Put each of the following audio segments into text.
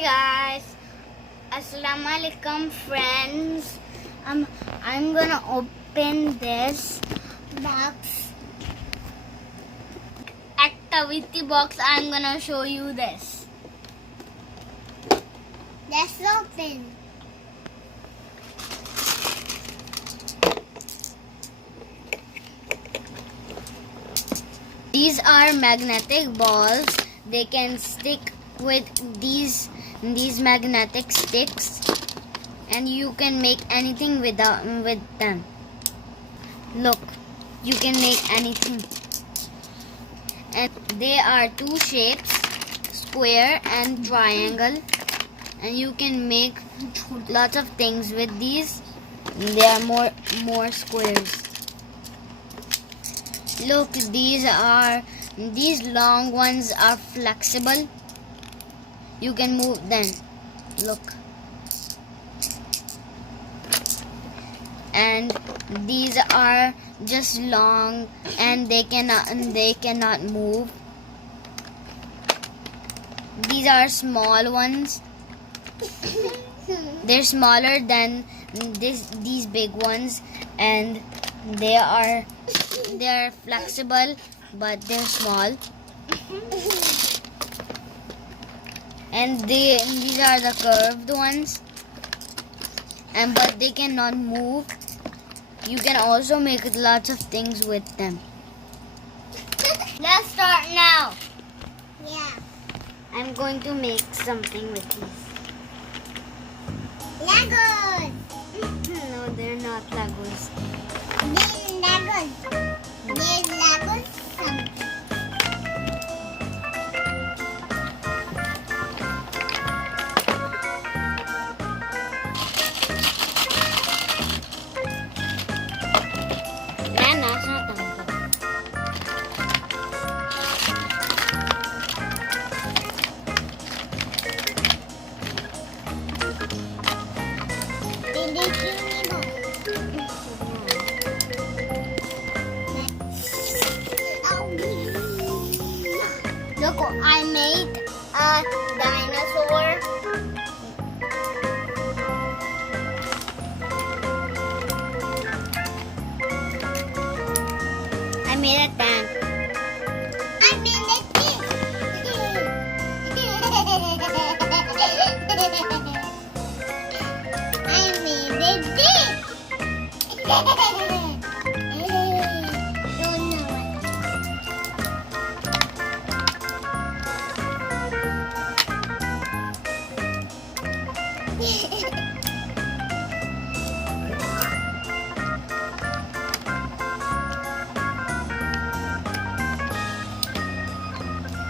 Hi guys, Assalamualaikum friends. I'm gonna open this box, activity box. I'm gonna show you this. Let's open. These are magnetic balls. They can stick with these magnetic sticks, and you can make anything with them. Look, you can make anything. And they are two shapes, square and triangle, and you can make lots of things with these. There are more squares. Look, these long ones are flexible. You can move them. Look. And these are just long and they cannot move. These are small ones. They're smaller than these big ones, and they are flexible, but they're small. And these are the curved ones, but they cannot move. You can also make lots of things with them. Let's start now. Yeah. I'm going to make something with these. Legos! No, they're not Legos. They're Legos. They're Legos something. Look, I made a dinosaur. I made a tank. I made a tank. I made a tank.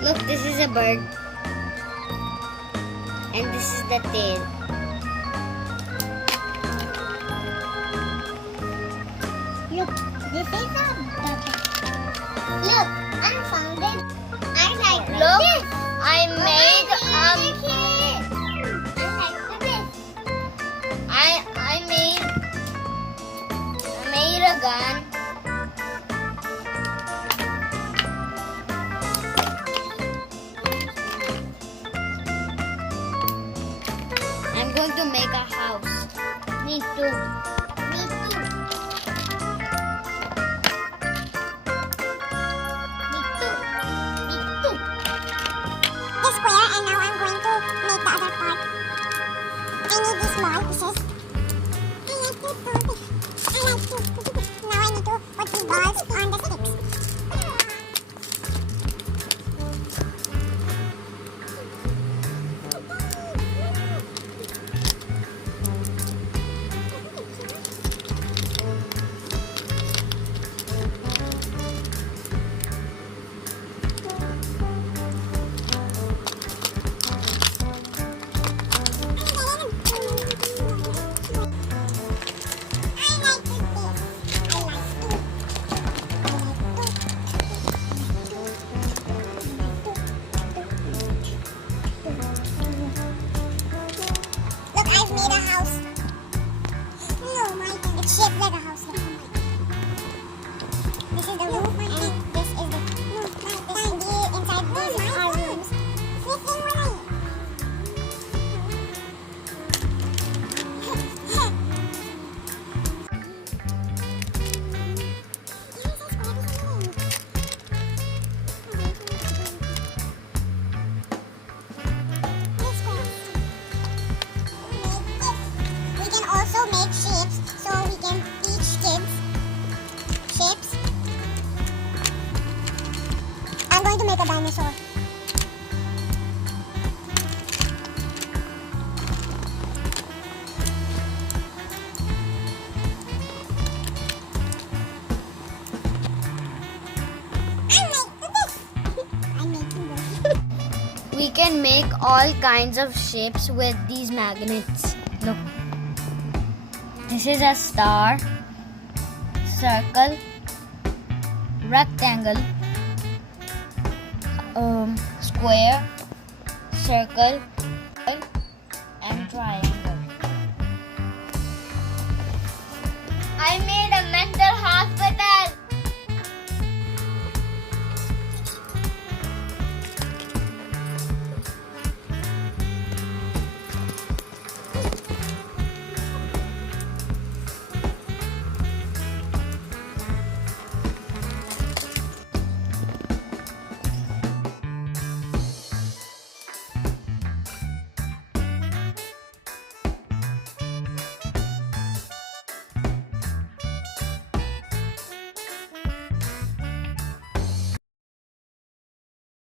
Look, this is a bird, and this is the tail. Look, this is a bird. Look, I found it. I like look, this. I made a gun. I'm going to make a house. Me too. Me too. Me too. Me too. This square, and now I'm going to make the other part. I need these small pieces. Now I need to put the balls on the sticks. can make all kinds of shapes with these magnets. Look. This is a star, circle, rectangle, square, circle, and triangle. I made